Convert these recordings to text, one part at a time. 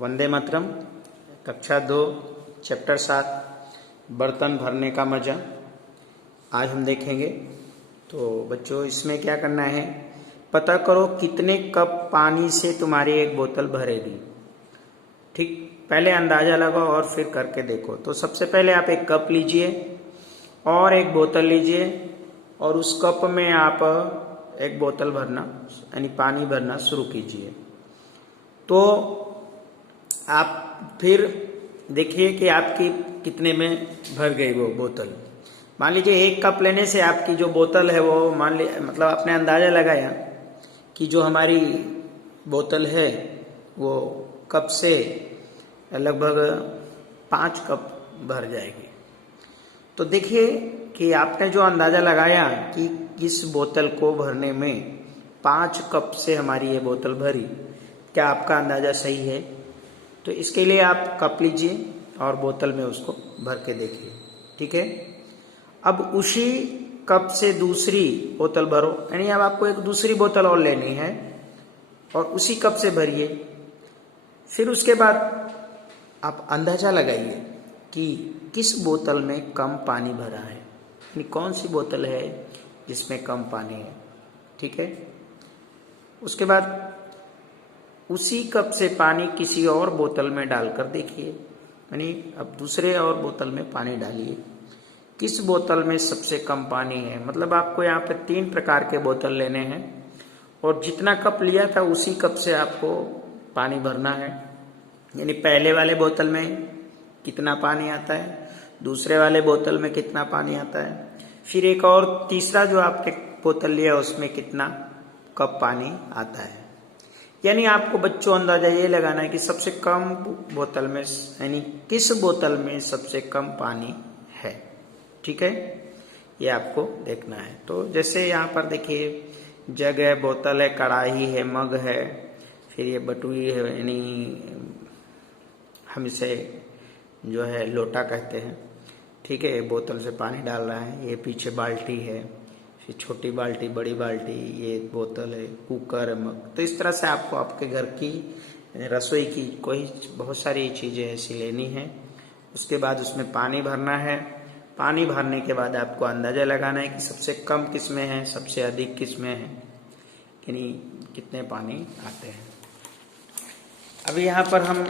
वंदे मातरम कक्षा 2 चैप्टर 7 बर्तन भरने का मजा आज हम देखेंगे। तो बच्चों इसमें क्या करना है, पता करो कितने कप पानी से तुम्हारी एक बोतल भरेगी। ठीक, पहले अंदाजा लगाओ और फिर करके देखो। तो सबसे पहले आप एक कप लीजिए और एक बोतल लीजिए और उस कप में आप एक बोतल भरना यानी पानी भरना शुरू कीजिए। तो आप फिर देखिए कि आपकी कितने में भर गई वो बोतल। मान लीजिए एक कप लेने से आपकी जो बोतल है वो मतलब आपने अंदाजा लगाया कि जो हमारी बोतल है वो कप से लगभग 5 कप भर जाएगी। तो देखिए कि आपने जो अंदाजा लगाया कि इस बोतल को भरने में 5 कप से हमारी ये बोतल भरी, क्या आपका अंदाजा सही है? तो इसके लिए आप कप लीजिए और बोतल में उसको भर के देखिए। ठीक है, अब उसी कप से दूसरी बोतल भरो, यानी अब आपको एक दूसरी बोतल और लेनी है और उसी कप से भरिए। फिर उसके बाद आप अंदाजा लगाइए कि किस बोतल में कम पानी भरा है, यानी कौन सी बोतल है जिसमें कम पानी है। ठीक है, उसके बाद उसी कप से पानी किसी और बोतल में डालकर देखिए, यानी अब दूसरे और बोतल में पानी डालिए, किस बोतल में सबसे कम पानी है। मतलब आपको यहाँ पे 3 प्रकार के बोतल लेने हैं और जितना कप लिया था उसी कप से आपको पानी भरना है। यानी पहले वाले बोतल में कितना पानी आता है, दूसरे वाले बोतल में कितना पानी आता है, फिर एक और तीसरा जो आपने बोतल लिया उसमें कितना कप पानी आता है। यानी आपको बच्चों अंदाजा ये लगाना है कि सबसे कम बोतल में यानी किस बोतल में सबसे कम पानी है। ठीक है, ये आपको देखना है। तो जैसे यहाँ पर देखिए जग है, बोतल है, कढ़ाई है, मग है, फिर ये बटुई है, यानी हम इसे जो है लोटा कहते हैं। ठीक है, बोतल से पानी डाल रहा है, ये पीछे बाल्टी है, फिर छोटी बाल्टी, बड़ी बाल्टी, ये बोतल है, कुकर है, मग। तो इस तरह से आपको आपके घर की रसोई की कोई बहुत सारी चीज़ें ऐसी लेनी है। उसके बाद उसमें पानी भरना है। पानी भरने के बाद आपको अंदाजा लगाना है कि सबसे कम किस में है, सबसे अधिक किस में है, यानी कितने पानी आते हैं। अभी यहाँ पर हम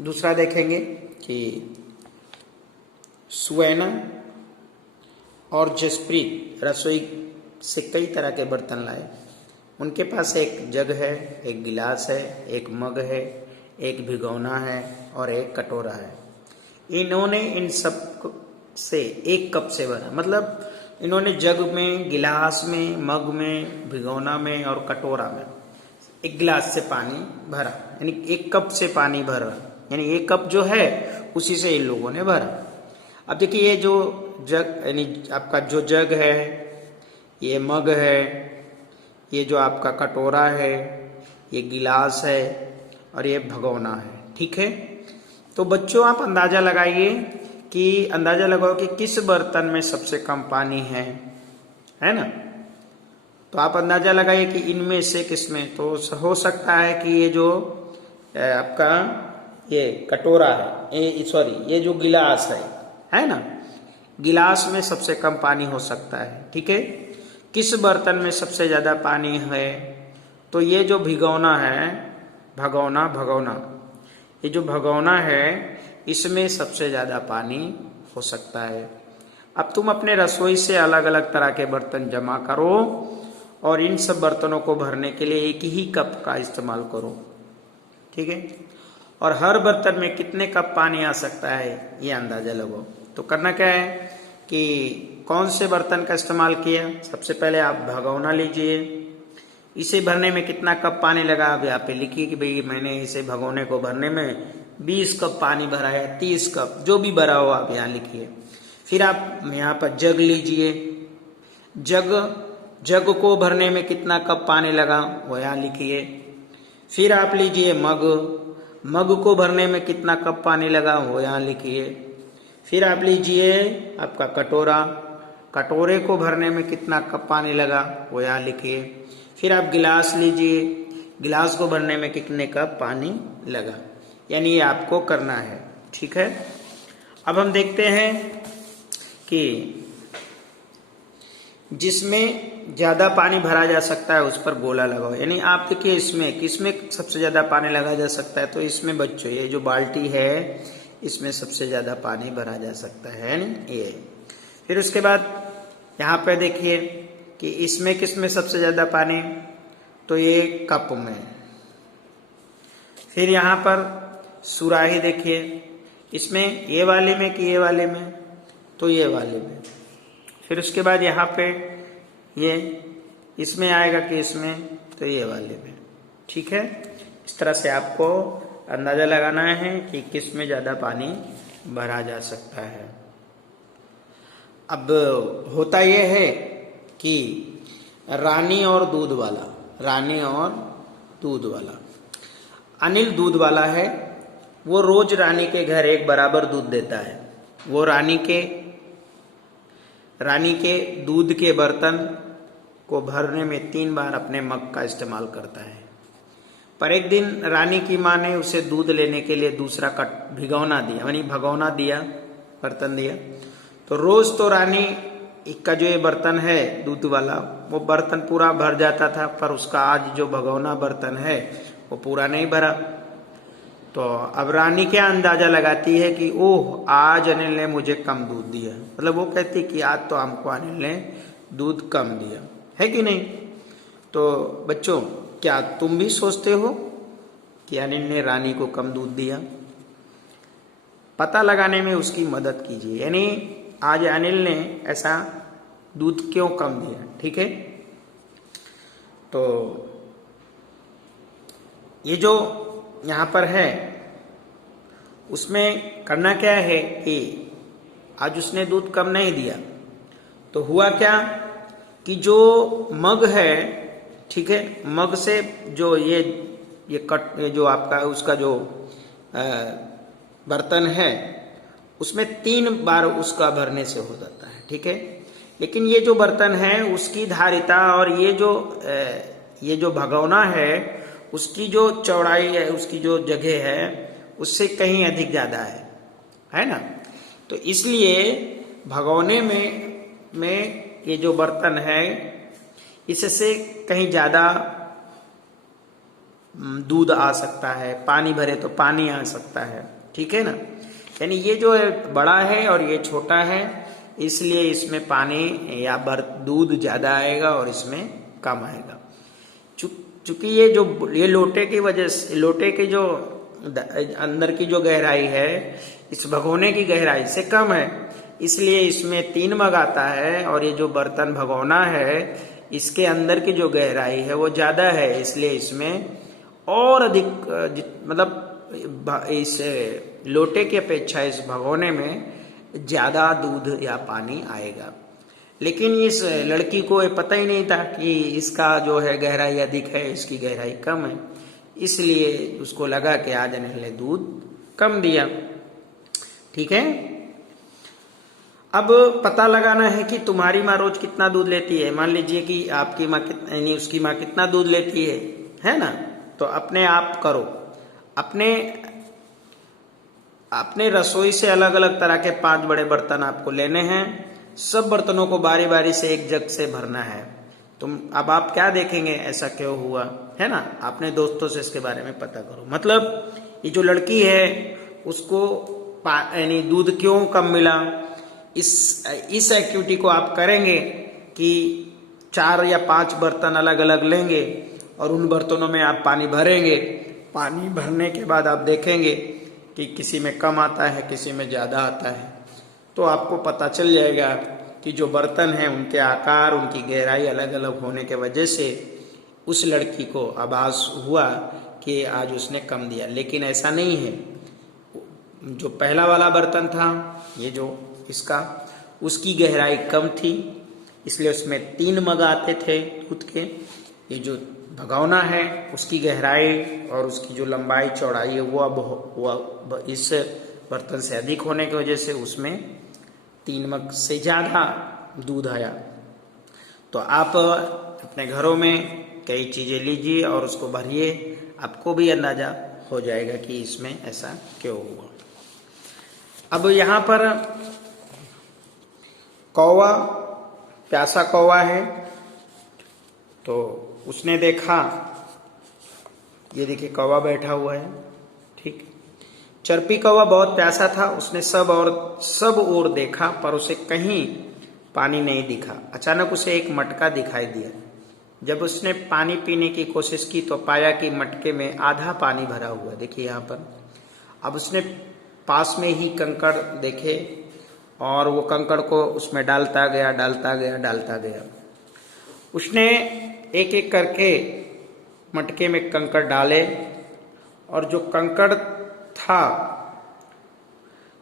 दूसरा देखेंगे कि सुवैना और जसप्रीत रसोई से कई तरह के बर्तन लाए। उनके पास एक जग है, एक गिलास है, एक मग है, एक भिगोना है और एक कटोरा है। इन्होंने इन सब से एक कप से भरा, मतलब इन्होंने जग में, गिलास में, मग में, भिगोना में और कटोरा में एक गिलास से पानी भरा, यानी एक कप से पानी भरा, यानी एक कप जो है उसी से इन लोगों ने भरा। अब देखिए ये जो जग यानी आपका जो जग है, ये मग है, ये जो आपका कटोरा है, ये गिलास है और ये भगोना है। ठीक है, तो बच्चों आप अंदाजा लगाइए कि अंदाजा लगाओ कि किस बर्तन में सबसे कम पानी है ना। तो आप अंदाजा लगाइए कि इनमें से किस में। तो हो सकता है कि ये जो आपका ये कटोरा है, ये जो गिलास है ना, गिलास में सबसे कम पानी हो सकता है। ठीक है, किस बर्तन में सबसे ज्यादा पानी है, तो ये जो भिगोना है, भगोना, ये जो भगोना है इसमें सबसे ज्यादा पानी हो सकता है। अब तुम अपने रसोई से अलग अलग तरह के बर्तन जमा करो और इन सब बर्तनों को भरने के लिए एक ही कप का इस्तेमाल करो। ठीक है, और हर बर्तन में कितने कप पानी आ सकता है ये अंदाजा लगाओ। तो करना क्या है कि कौन से बर्तन का इस्तेमाल किया। सबसे पहले आप भगोना लीजिए, इसे भरने में कितना कप पानी लगा अब यहाँ पे लिखिए कि भाई मैंने इसे भगोने को भरने में 20 कप पानी भरा है, 30 कप, जो भी भरा हो आप यहाँ लिखिए। फिर आप यहाँ पर जग लीजिए, जग को भरने में कितना कप पानी लगा वो यहाँ लिखिए। फिर आप लीजिए मग को भरने में कितना कप पानी लगा वो यहाँ लिखिए। फिर आप लीजिए आपका कटोरे को भरने में कितना कप पानी लगा वो यहाँ लिखिए। फिर आप गिलास लीजिए, गिलास को भरने में कितने कप पानी लगा, यानी ये आपको करना है। ठीक है, अब हम देखते हैं कि जिसमें ज्यादा पानी भरा जा सकता है उस पर गोला लगाओ। यानी आप देखिए इसमें किसमें सबसे ज्यादा पानी लगा जा सकता है, तो इसमें बच्चों ये जो बाल्टी है इसमें सबसे ज्यादा पानी भरा जा सकता है नहीं ये। फिर उसके बाद यहाँ पे देखिए कि इसमें किसमें सबसे ज्यादा पानी, तो ये कप में। फिर यहाँ पर सुराही देखिए, इसमें ये वाले में कि ये वाले में, तो ये वाले में। फिर उसके बाद यहाँ पे ये इसमें आएगा कि इसमें, तो ये वाले में। ठीक है, इस तरह से आपको अंदाजा लगाना है कि किस में ज्यादा पानी भरा जा सकता है। अब होता यह है कि रानी और दूध वाला, रानी और दूध वाला, अनिल दूध वाला है, वो रोज रानी के घर एक बराबर दूध देता है। वो रानी के दूध के बर्तन को भरने में 3 बार अपने मग का इस्तेमाल करता है। पर एक दिन रानी की माँ ने उसे दूध लेने के लिए दूसरा भिगोना दिया, यानी भगोना दिया, बर्तन दिया। तो रोज तो रानी का जो ये बर्तन है दूध वाला, वो बर्तन पूरा भर जाता था, पर उसका आज जो भगोना बर्तन है वो पूरा नहीं भरा। तो अब रानी क्या अंदाजा लगाती है कि ओह आज अनिल ने मुझे कम दूध दिया, मतलब वो कहती कि आज तो हमको अनिल ने दूध कम दिया, है कि नहीं। तो बच्चों क्या तुम भी सोचते हो कि अनिल ने रानी को कम दूध दिया? पता लगाने में उसकी मदद कीजिए, यानी आज अनिल ने ऐसा दूध क्यों कम दिया। ठीक है, तो ये जो यहाँ पर है उसमें करना क्या है कि आज उसने दूध कम नहीं दिया, तो हुआ क्या कि जो मग है, ठीक है, मग से जो ये जो आपका उसका जो बर्तन है उसमें 3 बार उसका भरने से हो जाता है। ठीक है, लेकिन ये जो बर्तन है उसकी धारिता और ये जो भगोना है उसकी जो चौड़ाई है, उसकी जो जगह है उससे कहीं अधिक ज्यादा है ना। तो इसलिए भगोने में ये जो बर्तन है इससे कहीं ज्यादा दूध आ सकता है, पानी भरे तो पानी आ सकता है। ठीक है ना, यानी ये जो है बड़ा है और ये छोटा है, इसलिए इसमें पानी या दूध ज्यादा आएगा और इसमें कम आएगा। चूंकि ये लोटे की वजह से, लोटे के जो अंदर की जो गहराई है इस भगोने की गहराई से कम है, इसलिए इसमें 3 मग आता है, और ये जो बर्तन भगोना है इसके अंदर की जो गहराई है वो ज्यादा है, इसलिए इसमें और अधिक मतलब इस लोटे की अपेक्षा इस भगोने में ज्यादा दूध या पानी आएगा। लेकिन इस लड़की को ये पता ही नहीं था कि इसका जो है गहराई अधिक है, इसकी गहराई कम है, इसलिए उसको लगा कि आज अनिल ने दूध कम दिया। ठीक है, अब पता लगाना है कि तुम्हारी माँ रोज कितना दूध लेती है। मान लीजिए कि आपकी माँ यानी उसकी माँ कितना दूध लेती है ना। तो अपने आप करो, अपने रसोई से अलग अलग तरह के 5 बड़े बर्तन आपको लेने हैं। सब बर्तनों को बारी बारी से एक जग से भरना है। अब आप क्या देखेंगे ऐसा क्यों हुआ, है ना। अपने दोस्तों से इसके बारे में पता करो। मतलब ये जो लड़की है उसको यानी दूध क्यों कम मिला, इस एक्टिविटी को आप करेंगे कि 4 या 5 बर्तन अलग अलग लेंगे और उन बर्तनों में आप पानी भरेंगे। पानी भरने के बाद आप देखेंगे कि किसी में कम आता है, किसी में ज्यादा आता है, तो आपको पता चल जाएगा कि जो बर्तन हैं उनके आकार, उनकी गहराई अलग अलग होने के वजह से उस लड़की को आभास हुआ कि आज उसने कम दिया। लेकिन ऐसा नहीं है। जो पहला वाला बर्तन था, ये जो इसका, उसकी गहराई कम थी, इसलिए उसमें 3 मग आते थे दूध के। ये जो भगोना है उसकी गहराई और उसकी जो लंबाई चौड़ाई है वो अब इस बर्तन से अधिक होने की वजह से उसमें 3 मग से ज्यादा दूध आया। तो आप अपने घरों में कई चीज़ें लीजिए और उसको भरिए, आपको भी अंदाजा हो जाएगा कि इसमें ऐसा क्यों हुआ। अब यहाँ पर कौवा, प्यासा कौवा है, तो उसने देखा, ये देखिए कौवा बैठा हुआ है, ठीक। चरपी कौवा बहुत प्यासा था, उसने सब ओर देखा पर उसे कहीं पानी नहीं दिखा। अचानक उसे एक मटका दिखाई दिया। जब उसने पानी पीने की कोशिश की तो पाया कि मटके में आधा पानी भरा हुआ। देखिए यहाँ पर अब उसने पास में ही कंकड़ देखे और वो कंकड़ को उसमें डालता गया। उसने एक एक करके मटके में कंकड़ डाले और जो कंकड़ था,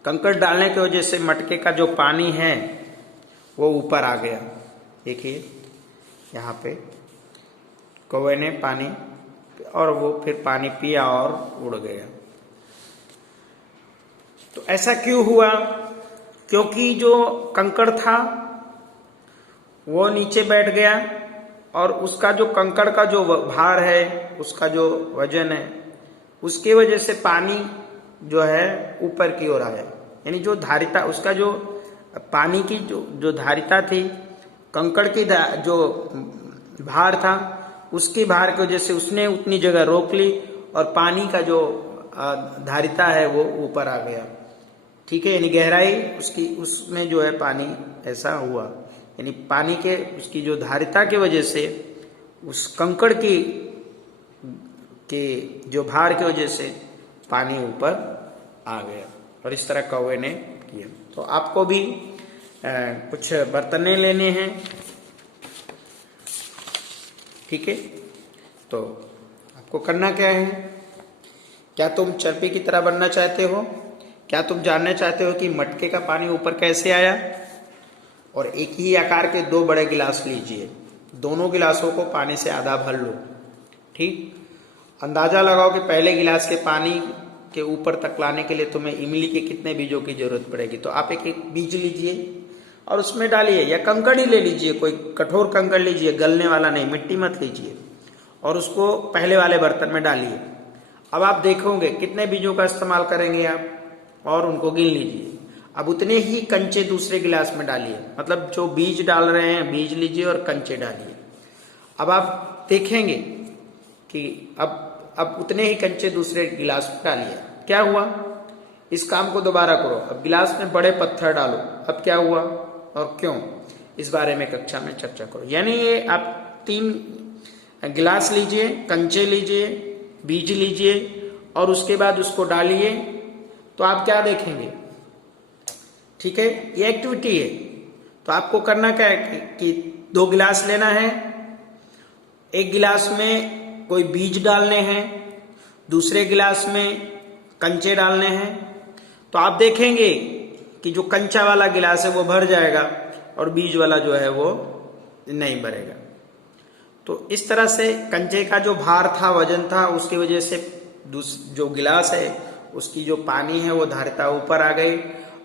कंकड़ डालने की वजह से मटके का जो पानी है वो ऊपर आ गया। देखिए यहाँ पे कौवे ने पानी, और वो फिर पानी पिया और उड़ गया। तो ऐसा क्यों हुआ? क्योंकि जो कंकड़ था वो नीचे बैठ गया और उसका जो कंकड़ का जो भार है, उसका जो वजन है, उसकी वजह से पानी जो है ऊपर की ओर आया। यानी जो धारिता, उसका जो पानी की जो धारिता थी, कंकड़ की जो भार था, उसकी भार की वजह से उसने उतनी जगह रोक ली और पानी का जो धारिता है वो ऊपर आ गया। ठीक है, यानी गहराई उसकी, उसमें जो है पानी ऐसा हुआ। यानी पानी के उसकी जो धारिता की वजह से उस कंकड़ की के जो भार की वजह से पानी ऊपर आ गया। और इस तरह कौवे ने किया। तो आपको भी कुछ बर्तने लेने हैं, ठीक है। तो आपको करना क्या है? क्या तुम चरपी की तरह बनना चाहते हो? क्या तुम जानना चाहते हो कि मटके का पानी ऊपर कैसे आया? और एक ही आकार के 2 बड़े गिलास लीजिए, दोनों गिलासों को पानी से आधा भर लो, ठीक। अंदाजा लगाओ कि पहले गिलास के पानी के ऊपर तक लाने के लिए तुम्हें इमली के कितने बीजों की जरूरत पड़ेगी। तो आप एक बीज लीजिए और उसमें डालिए, या कंकड़ ही ले लीजिए, कोई कठोर कंकड़ लीजिए, गलने वाला नहीं, मिट्टी मत लीजिए, और उसको पहले वाले बर्तन में डालिए। अब आप देखोगे कितने बीजों का इस्तेमाल करेंगे आप, और उनको गिन लीजिए। अब उतने ही कंचे दूसरे गिलास में डालिए, मतलब जो बीज डाल रहे हैं बीज लीजिए और कंचे डालिए। अब आप देखेंगे कि अब उतने ही कंचे दूसरे गिलास में डालिए। क्या हुआ? इस काम को दोबारा करो। अब गिलास में बड़े पत्थर डालो। अब क्या हुआ और क्यों, इस बारे में कक्षा में चर्चा करो। यानी ये आप 3 गिलास लीजिए, कंचे लीजिए, बीज लीजिए और उसके बाद उसको डालिए, तो आप क्या देखेंगे, ठीक है। ये एक्टिविटी है। तो आपको करना क्या है कि 2 गिलास लेना है, एक गिलास में कोई बीज डालने हैं, दूसरे गिलास में कंचे डालने हैं। तो आप देखेंगे कि जो कंचा वाला गिलास है वो भर जाएगा और बीज वाला जो है वो नहीं भरेगा। तो इस तरह से कंचे का जो भार था, वजन था, उसकी वजह से जो गिलास है उसकी जो पानी है वो धारिता ऊपर आ गई,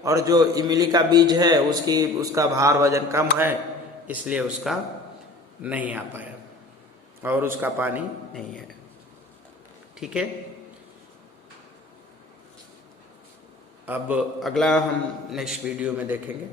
और जो इमली का बीज है उसका भार वजन कम है, इसलिए उसका नहीं आ पाया और उसका पानी नहीं है, ठीक है। अब अगला हम नेक्स्ट वीडियो में देखेंगे।